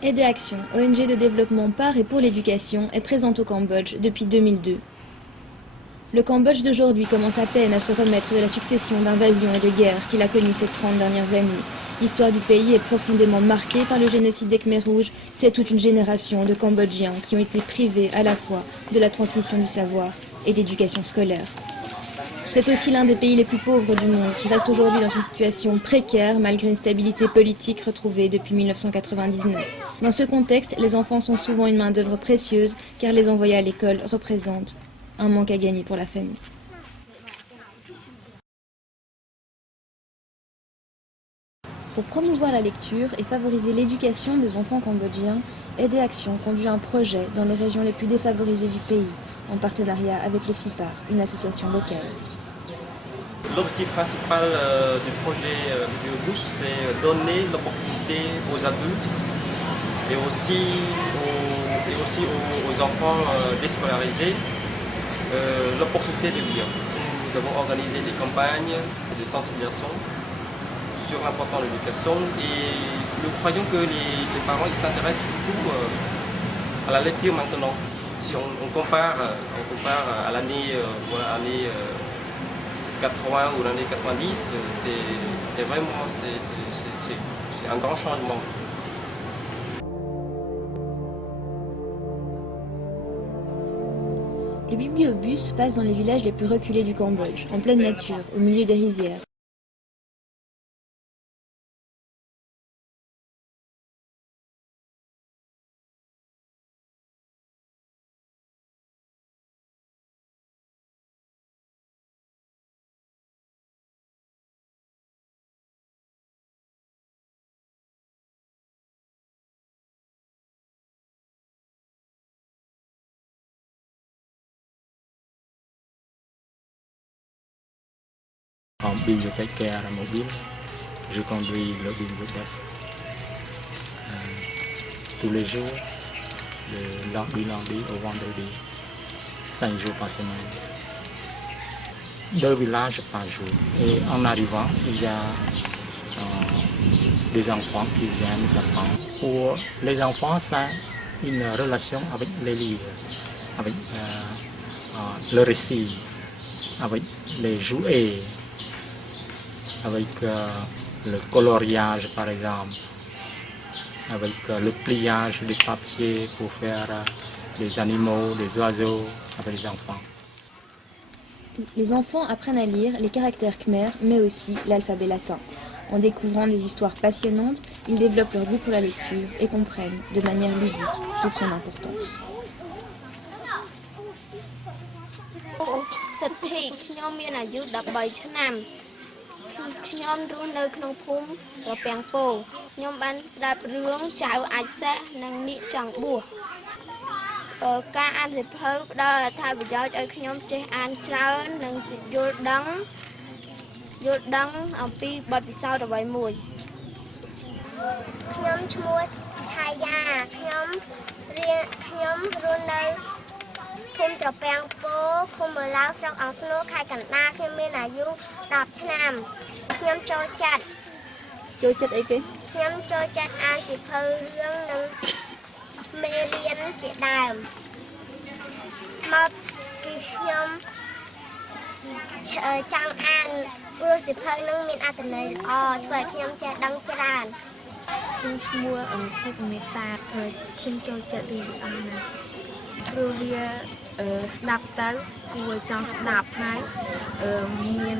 Aide et Action, ONG de développement par et pour l'éducation, est présente au Cambodge depuis 2002. Le Cambodge d'aujourd'hui commence à peine à se remettre de la succession d'invasions et de guerres qu'il a connues ces 30 dernières années. L'histoire du pays est profondément marquée par le génocide des Khmers rouges. C'est toute une génération de Cambodgiens qui ont été privés à la fois de la transmission du savoir et d'éducation scolaire. C'est aussi l'un des pays les plus pauvres du monde qui reste aujourd'hui dans une situation précaire malgré une stabilité politique retrouvée depuis 1999. Dans ce contexte, les enfants sont souvent une main-d'œuvre précieuse car les envoyer à l'école représente un manque à gagner pour la famille. Pour promouvoir la lecture et favoriser l'éducation des enfants cambodgiens, Aide et Action conduit un projet dans les régions les plus défavorisées du pays, en partenariat avec le CIPAR, une association locale. L'objectif principal du projet Bibliobus, c'est donner l'opportunité aux adultes et aussi aux enfants déscolarisés l'opportunité de lire. Nous avons organisé des campagnes de sensibilisation sur l'importance de l'éducation et nous croyons que les parents s'intéressent beaucoup à la lecture maintenant. Si on compare à l'année 80 ou l'année 90, c'est vraiment un grand changement. Le bibliobus passe dans les villages les plus reculés du Cambodge, en pleine nature, au milieu des rizières. En bibliothécaire mobile, je conduis le bibliobus tous les jours, du lundi au vendredi, 5 jours par semaine. 2 villages par jour. Et en arrivant, il y a des enfants qui viennent nous attendre. Pour les enfants, c'est une relation avec les livres, avec le récit, avec les jouets, avec le coloriage par exemple, avec le pliage du papier pour faire des animaux, des oiseaux avec les enfants. Les enfants apprennent à lire les caractères khmers, mais aussi l'alphabet latin. En découvrant des histoires passionnantes, ils développent leur goût pour la lecture et comprennent, de manière ludique, toute son importance. សិទ្ធិខ្ញុំមានអាយុ13ឆ្នាំខ្ញុំរស់នៅក្នុងភូមិត្រពាំងពោខ្ញុំបានស្ដាប់រឿងចៅអាចសេះនិងនាគចង់បួសការអានសៀវភៅផ្ដល់អត្ថប្រយោជន៍ឲ្យខ្ញុំចេះអានច្រើននិងយល់ដឹងអំពីបទពិសោធន៍អ្វីមួយខ្ញុំឈ្មោះឆាយាខ្ញុំរស់នៅ ភូមិត្រពាំងពោឃុំមើលឡៅស្រុកអង្គស្នូលខេត្តកណ្ដាលខ្ញុំមានអាយុ10ឆ្នាំខ្ញុំចូលចិត្តអីគេខ្ញុំចូលចិត្តអានសៀវភៅរឿងនិងមេរៀនជាដើមមកពីខ្ញុំចង់អានព្រោះសៀវភៅនឹងមានអត្ថន័យល្អធ្វើឲ្យខ្ញុំចេះដឹងច្រើនខ្ញុំឈ្មោះភេកមេតាខ្ញុំចូលចិត្តរឿងអស់ណាស់ព្រោះវាស្ដាប់ទៅគួរចង់ស្ដាប់ហើយមាន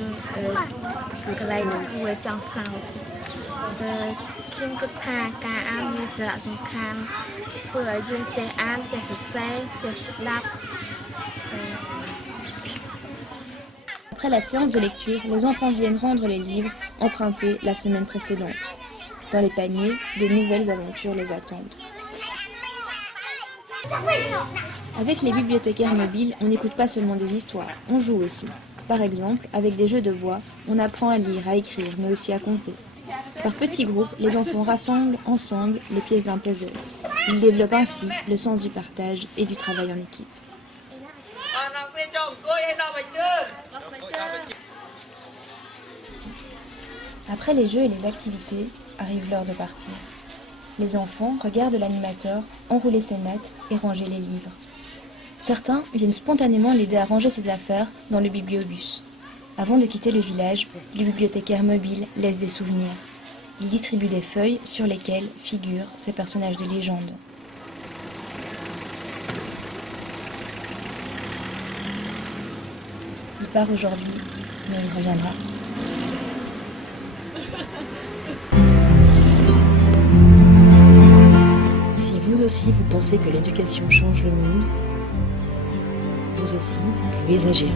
កន្លែងគួរចង់សោតខ្ញុំគិតថាការអានមានសារៈសំខាន់ធ្វើឲ្យយើងចេះអានចេះសរសេរចេះស្ដាប់ Après la séance de lecture, les enfants viennent rendre les livres empruntés la semaine précédente. Dans les paniers, de nouvelles aventures les attendent. Avec les bibliothécaires mobiles, on n'écoute pas seulement des histoires, on joue aussi. Par exemple, avec des jeux de bois, on apprend à lire, à écrire, mais aussi à compter. Par petits groupes, les enfants rassemblent ensemble les pièces d'un puzzle. Ils développent ainsi le sens du partage et du travail en équipe. Après les jeux et les activités, arrive l'heure de partir. Les enfants regardent l'animateur enrouler ses notes et ranger les livres. Certains viennent spontanément l'aider à ranger ses affaires dans le bibliobus. Avant de quitter le village, le bibliothécaire mobile laisse des souvenirs. Il distribue des feuilles sur lesquelles figurent ces personnages de légende. Il part aujourd'hui, mais il reviendra. Si vous aussi vous pensez que l'éducation change le monde, vous aussi vous pouvez agir.